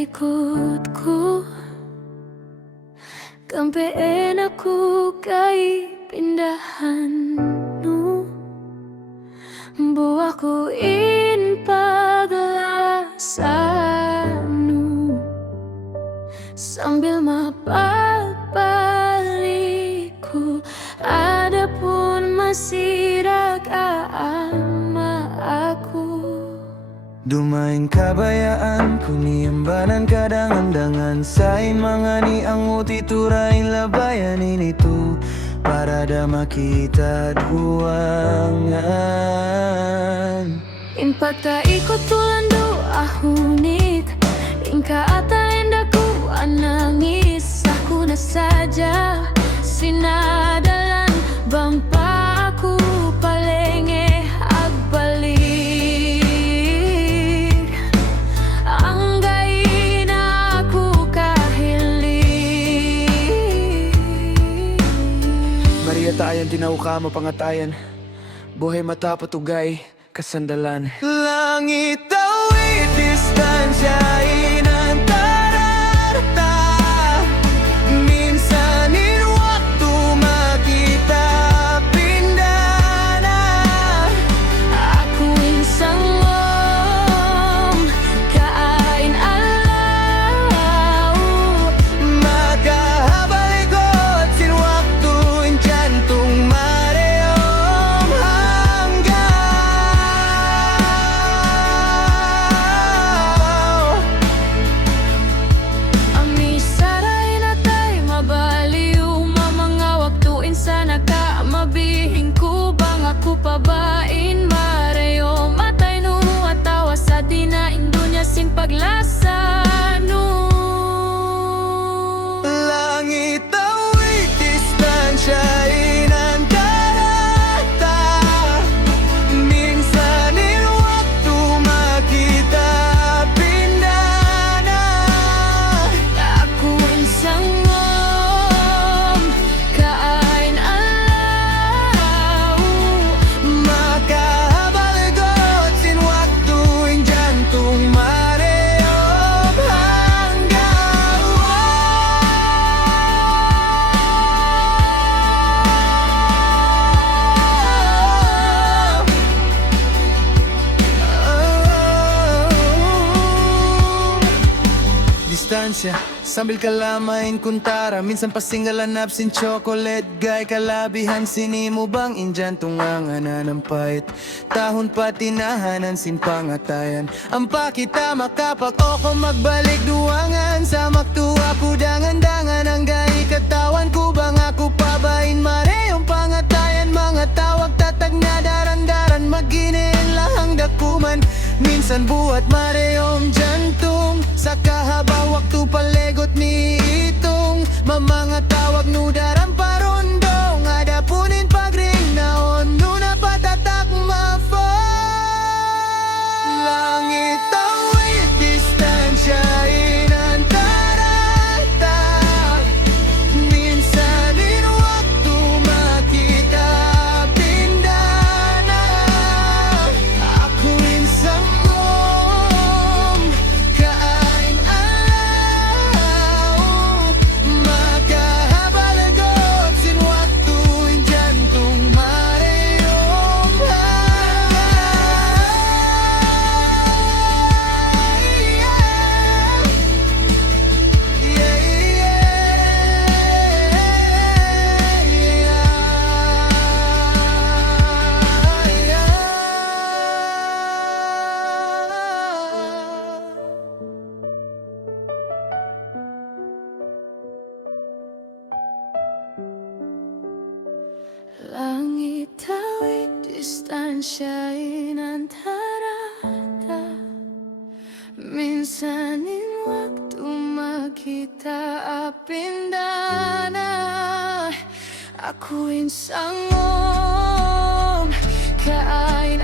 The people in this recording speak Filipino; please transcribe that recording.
likod ko. Kampiin ako kay pindahan no. Buwa ko in paglasano sambil mapapalik ko. Ada pun masirag ama ako. Dumaing kabayaan, kuniambanan kadangan-dangan Sain mga ni ang utituray labayan inito para da makita duangan. In pagtaikot tulando ahunit Ingka atayin daku anangis Aku na sadya sinadalan bang pa ako palenge agbalik. Ang gayi na ako kahiling. Maria tayan, tinaw ka mapangatayan Buhay mata patugay, kasandalan. Langit awit, distansya inantarata Minsanin waktu makita pindana. Ako isang kain alaw Makahabalikot sin waktu in jantung mareom hanggaw. Ami saray na tay mabaliw mamangawag tuin sa naka mabihing ko bang ako pabain mareyo matay no atawa sa dinain dunya sin paglasa no. Langit awit, distansya inantarata Minsanin waktu makita pindana. Ako isang kain alaw Makahabalikot sin waktu in jantung mareom hanggaw. Distansya, sambil kalamain kuntara Minsan pasinggalanap sin chocolate Gay kalabihan sinimo bang indyan tunganganan ng pait Tahon pa tinahanan sin pangatayan Ang pakita makapag o kung magbalik duwangan Sa maktuwa ko dangan-dangan Ang gay katawan ko bang ako pabain Mareyong pangatayan Mga tawag tatag na daran-daran Maginin lahang dakuman Minsan buhat mareyong jantung Sa kahaba waktu palegot ni itong Mamanga tawag nudaran parundong Ada punin pagring naon Nuna patatak mafo. Langit awit, distansya inantarata Minsanin waktu makita pindana. Ako insang kain alaw Makahabalagot sin waktu in jantung mareom Langit awit, distansya inantarata Minsanin waktu makita apindana. Ako insang kain